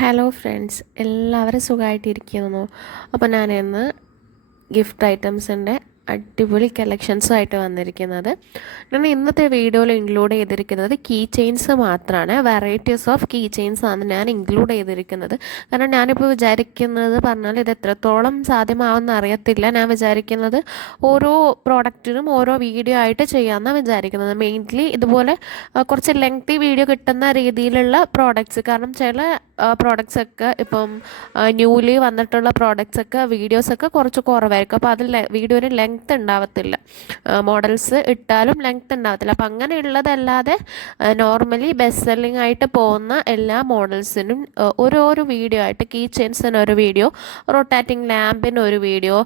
Hello friends, എല്ലാവരും സുഖമായിട്ടിരിക്കുന്നു. അപ്പോൾ ഞാനിന്ന് ഗിഫ്റ്റ് ഐറ്റംസിൻ്റെ അടിപൊളി കളക്ഷൻസുമായിട്ട് വന്നിരിക്കുന്നത്. ഞാൻ ഇന്നത്തെ വീഡിയോയിൽ ഇൻക്ലൂഡ് ചെയ്തിരിക്കുന്നത് കീ ചെയിൻസ് മാത്രമാണ്. വെറൈറ്റീസ് ഓഫ് കീ ചെയിൻസ് ആണ് ഞാൻ ഇൻക്ലൂഡ് ചെയ്തിരിക്കുന്നത്. കാരണം ഞാനിപ്പോൾ വിചാരിക്കുന്നത് പറഞ്ഞാൽ ഇത് എത്രത്തോളം സാധ്യമാവുമെന്ന് അറിയത്തില്ല. ഞാൻ വിചാരിക്കുന്നത് ഓരോ പ്രോഡക്റ്റിനും ഓരോ വീഡിയോ ആയിട്ട് ചെയ്യാമെന്നാണ് വിചാരിക്കുന്നത്. മെയിൻലി ഇതുപോലെ കുറച്ച് ലെങ്തി വീഡിയോ കിട്ടുന്ന രീതിയിലുള്ള പ്രോഡക്റ്റ്സ്. കാരണം ചില പ്രോഡക്റ്റ്സ് ഒക്കെ ഇപ്പം ന്യൂലി വന്നിട്ടുള്ള പ്രോഡക്റ്റ്സ് ഒക്കെ വീഡിയോസൊക്കെ കുറച്ച് കുറവായിരിക്കും. അപ്പോൾ അതിൽ വീഡിയോന് ലെങ്ത് ഉണ്ടാവത്തില്ല, മോഡൽസ് ഇട്ടാലും ലെങ്ത് ഉണ്ടാവത്തില്ല. അപ്പം അങ്ങനെയുള്ളതല്ലാതെ നോർമലി ബെസ്റ്റ് സെല്ലിംഗ് ആയിട്ട് പോകുന്ന എല്ലാ മോഡൽസിനും ഓരോരോ വീഡിയോ ആയിട്ട്, കീ ചെയിൻസിന് ഒരു വീഡിയോ, റൊട്ടാറ്റിംഗ് ലാമ്പിന് ഒരു വീഡിയോ,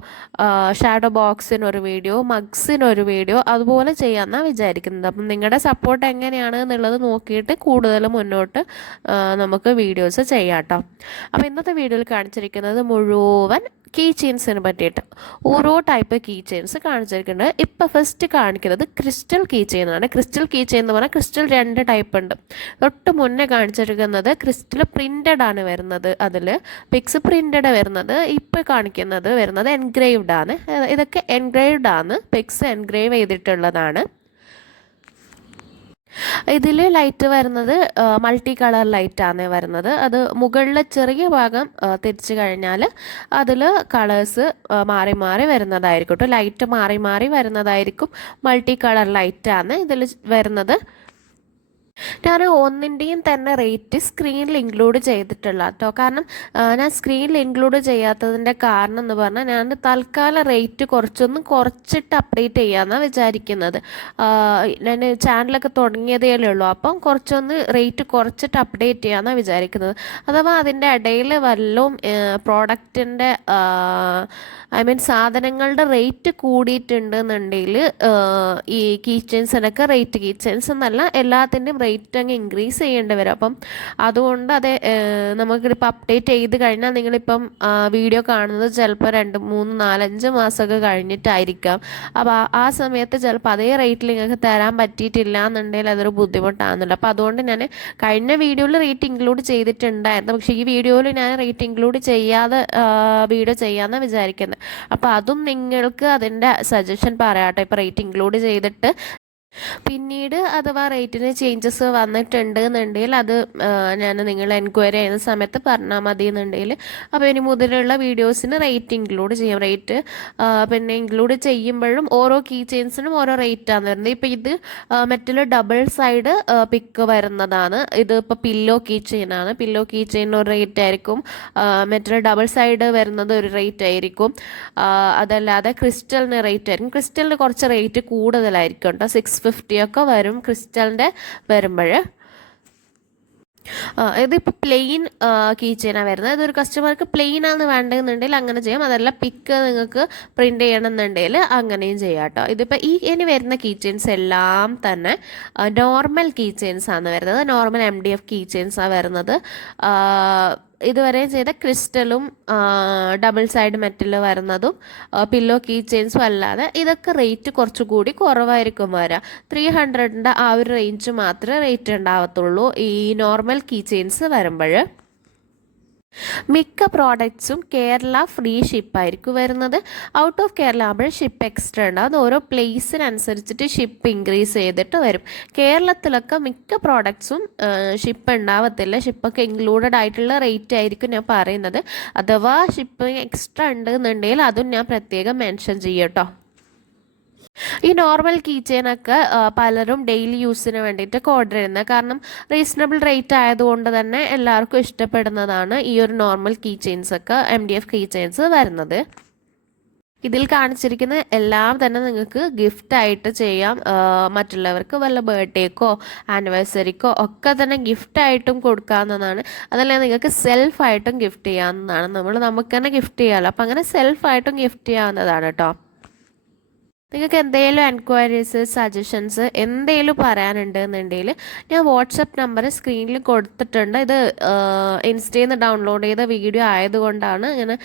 ഷാഡോ ബോക്സിന് ഒരു വീഡിയോ, മഗ്സിന് ഒരു വീഡിയോ, അതുപോലെ ചെയ്യാമെന്നാണ് വിചാരിക്കുന്നത്. അപ്പം നിങ്ങളുടെ സപ്പോർട്ട് എങ്ങനെയാണ് എന്നുള്ളത് നോക്കിയിട്ട് കൂടുതൽ മുന്നോട്ട് നമുക്ക് വീഡിയോസ് ചെയ്യാം കേട്ടോ. അപ്പോൾ ഇന്നത്തെ വീഡിയോയിൽ കാണിച്ചിരിക്കുന്നത് മുഴുവൻ കീ ചെയിൻസിനെ പറ്റിയിട്ട് ഓരോ ടൈപ്പ് കീ ചെയിൻസ് കാണിച്ചിരിക്കുന്നത്. ഇപ്പോൾ ഫസ്റ്റ് കാണിക്കുന്നത് ക്രിസ്റ്റൽ കീ ചെയിനാണ്. ക്രിസ്റ്റൽ കീ ചെയിൻ എന്ന് പറഞ്ഞാൽ ക്രിസ്റ്റൽ 2 ടൈപ്പ് ഉണ്ട്. തൊട്ട് മുന്നേ കാണിച്ചിരിക്കുന്നത് ക്രിസ്റ്റൽ പ്രിൻറ്റഡ് ആണ് വരുന്നത്, അതിൽ പിക്സ് പ്രിൻറ്റഡ് വരുന്നത്. ഇപ്പോൾ കാണിക്കുന്നത് വരുന്നത് എൻഗ്രേവ്ഡ് ആണ്. ഇതൊക്കെ എൻഗ്രേവ്ഡ് ആണ്, പിക്സ് എൻഗ്രേവ് ചെയ്തിട്ടുള്ളതാണ്. ഇതിൽ ലൈറ്റ് വരുന്നത് മൾട്ടി കളർ ലൈറ്റാണ് വരുന്നത്. അത് മുകളിലെ ചെറിയ ഭാഗം തിരിച്ചു കഴിഞ്ഞാൽ അതിൽ കളേഴ്സ് മാറി മാറി വരുന്നതായിരിക്കും കേട്ടോ. ലൈറ്റ് മാറി മാറി വരുന്നതായിരിക്കും. മൾട്ടി കളർ ലൈറ്റാണ് ഇതിൽ വരുന്നത്. ഞാൻ ഒന്നിൻ്റെയും തന്നെ റേറ്റ് സ്ക്രീനിൽ ഇൻക്ലൂഡ് ചെയ്തിട്ടുള്ള കേട്ടോ. കാരണം ഞാൻ സ്ക്രീനിൽ ഇൻക്ലൂഡ് ചെയ്യാത്തതിൻ്റെ കാരണം എന്ന് പറഞ്ഞാൽ ഞാൻ തൽക്കാലം റേറ്റ് കുറച്ചിട്ട് അപ്ഡേറ്റ് ചെയ്യാമെന്നാണ് വിചാരിക്കുന്നത്. ഞാൻ ചാനലൊക്കെ തുടങ്ങിയതേ ഉള്ളൂ. അപ്പം കുറച്ചൊന്ന് റേറ്റ് കുറച്ചിട്ട് അപ്ഡേറ്റ് ചെയ്യാമെന്നാണ് വിചാരിക്കുന്നത്. അഥവാ അതിൻ്റെ ഇടയിൽ വല്ലതും പ്രോഡക്റ്റിൻ്റെ സാധനങ്ങളുടെ റേറ്റ് കൂടിയിട്ടുണ്ടെന്നുണ്ടെങ്കിൽ ഈ കീ ചെയിൻസിനൊക്കെ റേറ്റ്, കീ ചെയിൻസ് എന്നല്ല എല്ലാത്തിൻ്റെയും റേറ്റ് അങ്ങ് ഇൻക്രീസ് ചെയ്യേണ്ടി വരും. അപ്പം അതുകൊണ്ട് അത് നമുക്കിപ്പോൾ അപ്ഡേറ്റ് ചെയ്ത് കഴിഞ്ഞാൽ നിങ്ങളിപ്പം വീഡിയോ കാണുന്നത് ചിലപ്പോൾ 2, 3, 4, 5 മാസമൊക്കെ കഴിഞ്ഞിട്ടായിരിക്കാം. അപ്പോൾ ആ സമയത്ത് ചിലപ്പോൾ അതേ റേറ്റിൽ നിങ്ങൾക്ക് തരാൻ പറ്റിയിട്ടില്ല എന്നുണ്ടെങ്കിൽ അതൊരു ബുദ്ധിമുട്ടാകുന്നുണ്ട്. അപ്പോൾ അതുകൊണ്ട് ഞാൻ കഴിഞ്ഞ വീഡിയോയിൽ റേറ്റ് ഇൻക്ലൂഡ് ചെയ്തിട്ടുണ്ടായിരുന്നു. പക്ഷേ ഈ വീഡിയോയിൽ ഞാൻ റേറ്റ് ഇൻക്ലൂഡ് ചെയ്യാതെ വീഡിയോ ചെയ്യാമെന്നാണ് വിചാരിക്കുന്നത്. അപ്പോൾ അതും നിങ്ങൾക്ക് അതിൻ്റെ സജഷൻ പറയാട്ടോ. ഇപ്പോൾ റേറ്റ് ഇൻക്ലൂഡ് ചെയ്തിട്ട് പിന്നീട് അഥവാ റേറ്റിന് ചേഞ്ചസ് വന്നിട്ടുണ്ട് എന്നുണ്ടെങ്കിൽ അത് ഞാൻ നിങ്ങൾ എൻക്വയറി ചെയ്യുന്ന സമയത്ത് പറഞ്ഞാൽ മതി എന്നുണ്ടെങ്കിൽ അപ്പോൾ ഇനി മുതലുള്ള വീഡിയോസിന് റേറ്റ് ഇൻക്ലൂഡ് ചെയ്യാം. റേറ്റ് പിന്നെ ഇൻക്ലൂഡ് ചെയ്യുമ്പോഴും ഓരോ കീ ചെയിൻസിനും ഓരോ റേറ്റാണ് വരുന്നത്. ഇപ്പോൾ ഇത് മറ്റുള്ള ഡബിൾ സൈഡ് പിക്ക് വരുന്നതാണ്. ഇത് ഇപ്പോൾ പില്ലോ കീ ചെയിനാണ്. പില്ലോ കീ ചെയിൻ ഒരു റേറ്റ് ആയിരിക്കും, മറ്റുള്ള ഡബിൾ സൈഡ് വരുന്നത് ഒരു റേറ്റ് ആയിരിക്കും. അതല്ലാതെ ക്രിസ്റ്റലിന് റേറ്റ് ആയിരിക്കും. ക്രിസ്റ്റലിന് കുറച്ച് റേറ്റ് കൂടുതലായിരിക്കും കേട്ടോ. 650 ഒക്കെ വരും ക്രിസ്റ്റലിൻ്റെ വരുമ്പോൾ. ഇതിപ്പോൾ പ്ലെയിൻ കീ ചെയിനാണ് വരുന്നത്. ഇതൊരു കസ്റ്റമർക്ക് പ്ലെയിൻ ആണ് വേണ്ടതെന്നുണ്ടെങ്കിൽ അങ്ങനെ ചെയ്യാം. അതല്ല പിക്ക് നിങ്ങൾക്ക് പ്രിൻ്റ് ചെയ്യണമെന്നുണ്ടെങ്കിൽ അങ്ങനെയും ചെയ്യാം കേട്ടോ. ഇതിപ്പോൾ ഇനി വരുന്ന കീ ചെയിൻസ് എല്ലാം തന്നെ നോർമൽ കീ ചെയിൻസ് ആണ് വരുന്നത്. നോർമൽ MDF കീ ചെയിൻസാണ് വരുന്നത്. ഇതുവരെ ചെയ്ത ക്രിസ്റ്റലും ഡബിൾ സൈഡ് മെറ്റൽ വരുന്നതും പില്ലോ കീ ചെയിൻസും അല്ലാതെ ഇതൊക്കെ റേറ്റ് കുറച്ചുകൂടി കുറവായിരിക്കും വരിക. 300ൻ്റെ ആ ഒരു റേഞ്ച് മാത്രമേ റേറ്റ് ഉണ്ടാവത്തുള്ളൂ ഈ നോർമൽ കീ ചെയിൻസ് വരുമ്പോൾ. മിക്ക പ്രോഡക്ട്സും കേരള ഫ്രീ ഷിപ്പായിരിക്കും വരുന്നത്. ഔട്ട് ഓഫ് കേരള ആകുമ്പോൾ ഷിപ്പ് എക്സ്ട്രാ ഉണ്ടാവും. അത് ഓരോ പ്ലേസിനനുസരിച്ചിട്ട് ഷിപ്പ് ഇൻക്രീസ് ചെയ്തിട്ട് വരും. കേരളത്തിലൊക്കെ മിക്ക പ്രോഡക്ട്സും ഷിപ്പ് ഉണ്ടാവത്തില്ല. ഷിപ്പൊക്കെ ഇൻക്ലൂഡഡ് ആയിട്ടുള്ള റേറ്റ് ആയിരിക്കും ഞാൻ പറയുന്നത്. അഥവാ ഷിപ്പ് എക്സ്ട്രാ ഉണ്ടെന്നുണ്ടെങ്കിൽ അതും ഞാൻ പ്രത്യേകം മെൻഷൻ ചെയ്യും കേട്ടോ. ഈ നോർമൽ കീ ചെയിനൊക്കെ പലരും ഡെയിലി യൂസിന് വേണ്ടിയിട്ടൊക്കെ ഓർഡർ ചെയ്യുന്നത്. കാരണം റീസണബിൾ റേറ്റ് ആയതുകൊണ്ട് തന്നെ എല്ലാവർക്കും ഇഷ്ടപ്പെടുന്നതാണ് ഈ ഒരു നോർമൽ കീ ചെയിൻസൊക്കെ, MDF കീ ചെയിൻസ് വരുന്നത്. ഇതിൽ കാണിച്ചിരിക്കുന്ന എല്ലാം തന്നെ നിങ്ങൾക്ക് ഗിഫ്റ്റായിട്ട് ചെയ്യാം. മറ്റുള്ളവർക്ക് വല്ല ബർത്ത്ഡേക്കോ ആനിവേഴ്സറിക്കോ ഒക്കെ തന്നെ ഗിഫ്റ്റായിട്ടും കൊടുക്കാവുന്നതാണ്. അതല്ല നിങ്ങൾക്ക് സെൽഫായിട്ടും ഗിഫ്റ്റ് ചെയ്യാവുന്നതാണ്. നമുക്ക് തന്നെ ഗിഫ്റ്റ് ചെയ്യാമല്ലോ. അപ്പം അങ്ങനെ സെൽഫായിട്ടും ഗിഫ്റ്റ് ചെയ്യാവുന്നതാണ് കേട്ടോ. നിങ്ങൾക്ക് എന്തെങ്കിലും എൻക്വയറീസ് സജഷൻസ് എന്തെങ്കിലും പറയാനുണ്ടെന്നുണ്ടെങ്കിൽ ഞാൻ വാട്സപ്പ് നമ്പർ സ്ക്രീനിൽ കൊടുത്തിട്ടുണ്ട്. ഇത് ഇൻസ്റ്റയിൽ നിന്ന് ഡൗൺലോഡ് ചെയ്ത വീഡിയോ ആയതുകൊണ്ടാണ് ഇങ്ങനെ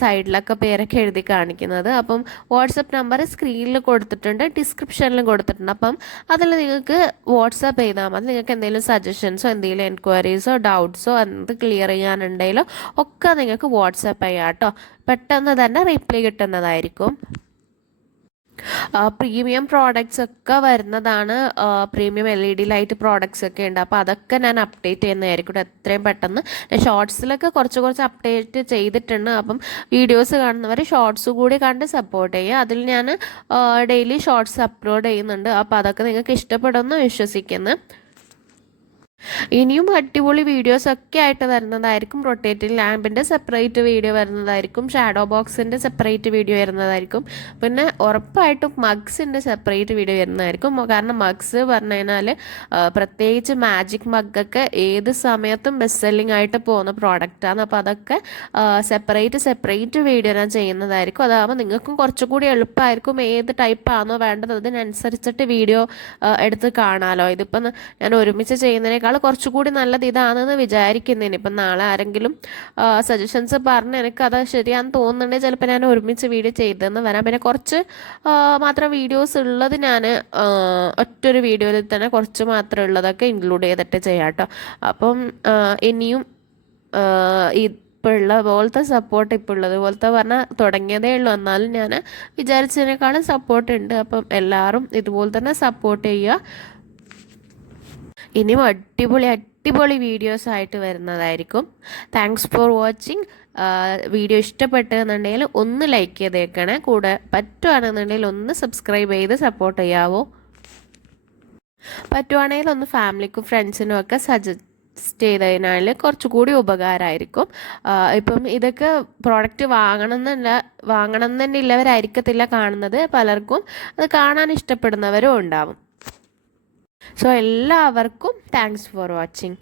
സൈഡിലൊക്കെ പേരൊക്കെ എഴുതി കാണിക്കുന്നത്. അപ്പം വാട്സപ്പ് നമ്പർ സ്ക്രീനിൽ കൊടുത്തിട്ടുണ്ട്, ഡിസ്ക്രിപ്ഷനിലും കൊടുത്തിട്ടുണ്ട്. അപ്പം അതിൽ നിങ്ങൾക്ക് വാട്സപ്പ് ചെയ്താൽ മതി. നിങ്ങൾക്ക് എന്തെങ്കിലും സജഷൻസോ എന്തെങ്കിലും എൻക്വയറീസോ ഡൗട്ട്സോ എന്ത് ക്ലിയർ ചെയ്യാനുണ്ടെങ്കിലോ ഒക്കെ നിങ്ങൾക്ക് വാട്സപ്പ് ചെയ്യാം കേട്ടോ. പെട്ടെന്ന് തന്നെ റിപ്ലൈ കിട്ടുന്നതായിരിക്കും. പ്രീമിയം പ്രോഡക്റ്റ്സ് ഒക്കെ വരുന്നതാണ്. പ്രീമിയം LED ലൈറ്റ് പ്രോഡക്റ്റ്സ് ഒക്കെ ഉണ്ട്. അപ്പോൾ അതൊക്കെ ഞാൻ അപ്ഡേറ്റ് ചെയ്യുന്നതായിരിക്കും എത്രയും പെട്ടെന്ന്. ഞാൻ ഷോർട്സിലൊക്കെ കുറച്ച് അപ്ഡേറ്റ് ചെയ്തിട്ടുണ്ട്. അപ്പം വീഡിയോസ് കാണുന്നവർ ഷോർട്സ് കൂടി കണ്ട് സപ്പോർട്ട് ചെയ്യുക. അതിൽ ഞാൻ ഡെയിലി ഷോർട്സ് അപ്ലോഡ് ചെയ്യുന്നുണ്ട്. അപ്പോൾ അതൊക്കെ നിങ്ങൾക്ക് ഇഷ്ടപ്പെടുമെന്ന് വിശ്വസിക്കുന്നു. ഇനിയും അടിപൊളി വീഡിയോസ് ഒക്കെ ആയിട്ട് വരുന്നതായിരിക്കും. റൊട്ടേറ്റിംഗ് ലാമ്പിൻ്റെ സെപ്പറേറ്റ് വീഡിയോ വരുന്നതായിരിക്കും. ഷാഡോ ബോക്സിൻ്റെ സെപ്പറേറ്റ് വീഡിയോ വരുന്നതായിരിക്കും. പിന്നെ ഉറപ്പായിട്ടും മഗ്സിൻ്റെ സെപ്പറേറ്റ് വീഡിയോ വരുന്നതായിരിക്കും. കാരണം മഗ്സ് പറഞ്ഞു കഴിഞ്ഞാൽ പ്രത്യേകിച്ച് മാജിക് മഗ്ഗൊക്കെ ഏത് സമയത്തും ബെസ്റ്റ് സെല്ലിംഗ് ആയിട്ട് പോകുന്ന പ്രോഡക്റ്റാണ്. അപ്പോൾ അതൊക്കെ സെപ്പറേറ്റ് വീഡിയോ ഞാൻ ചെയ്യുന്നതായിരിക്കും. അതാകുമ്പോൾ നിങ്ങൾക്കും കുറച്ചുകൂടി എളുപ്പമായിരിക്കും. ഏത് ടൈപ്പാണോ വേണ്ടത് അതിനനുസരിച്ചിട്ട് വീഡിയോ എടുത്ത് കാണാമല്ലോ. ഇതിപ്പം ഞാൻ ഒരുമിച്ച് ചെയ്യുന്നതിനേക്കാൾ കുറച്ചുകൂടി നല്ലത് ഇതാണെന്ന് വിചാരിക്കുന്നതിന്. ഇപ്പം നാളെ ആരെങ്കിലും സജഷൻസ് പറഞ്ഞ് എനിക്കത് ശരിയാണെന്ന് തോന്നുന്നുണ്ടെങ്കിൽ ചിലപ്പോൾ ഞാൻ ഒരുമിച്ച് വീഡിയോ ചെയ്തെന്ന് വരാം. പിന്നെ കുറച്ച് മാത്രം വീഡിയോസ് ഉള്ളത് ഞാൻ ഒറ്റൊരു വീഡിയോയിൽ തന്നെ കുറച്ച് മാത്രം ഉള്ളതൊക്കെ ഇൻക്ലൂഡ് ചെയ്തിട്ട് ചെയ്യാം കേട്ടോ. അപ്പം ഇനിയും ഇപ്പോൾ ഉള്ള പോലത്തെ സപ്പോർട്ട് ഇപ്പോൾ ഉള്ളത് പോലത്തെ പറഞ്ഞാൽ തുടങ്ങിയതേ ഉള്ളൂ. എന്നാലും ഞാൻ വിചാരിച്ചതിനേക്കാളും സപ്പോർട്ട് ഉണ്ട്. അപ്പം എല്ലാവരും ഇതുപോലെ തന്നെ സപ്പോർട്ട് ചെയ്യുക. ഇനിയും അടിപൊളി വീഡിയോസ് ആയിട്ട് വരുന്നതായിരിക്കും. Thanks for watching. വീഡിയോ ഇഷ്ടപ്പെട്ടെന്നുണ്ടെങ്കിൽ ഒന്ന് ലൈക്ക് ചെയ്തേക്കണേ. കൂടെ പറ്റുവാണെന്നുണ്ടെങ്കിൽ ഒന്ന് സബ്സ്ക്രൈബ് ചെയ്ത് സപ്പോർട്ട് ചെയ്യാവോ. പറ്റുവാണെങ്കിൽ ഒന്ന് ഫാമിലിക്കും ഫ്രണ്ട്സിനും ഒക്കെ സജസ്റ്റ് ചെയ്തതിനാൽ കുറച്ചുകൂടി ഉപകാരമായിരിക്കും. ഇപ്പം ഇതൊക്കെ പ്രോഡക്റ്റ് വാങ്ങണം തന്നെ ഇല്ലവരായിരിക്കത്തില്ല കാണുന്നത്. പലർക്കും അത് കാണാൻ ഇഷ്ടപ്പെടുന്നവരും ഉണ്ടാവും. സോ എല്ലാവർക്കും താങ്ക്സ് ഫോർ വാച്ചിങ്.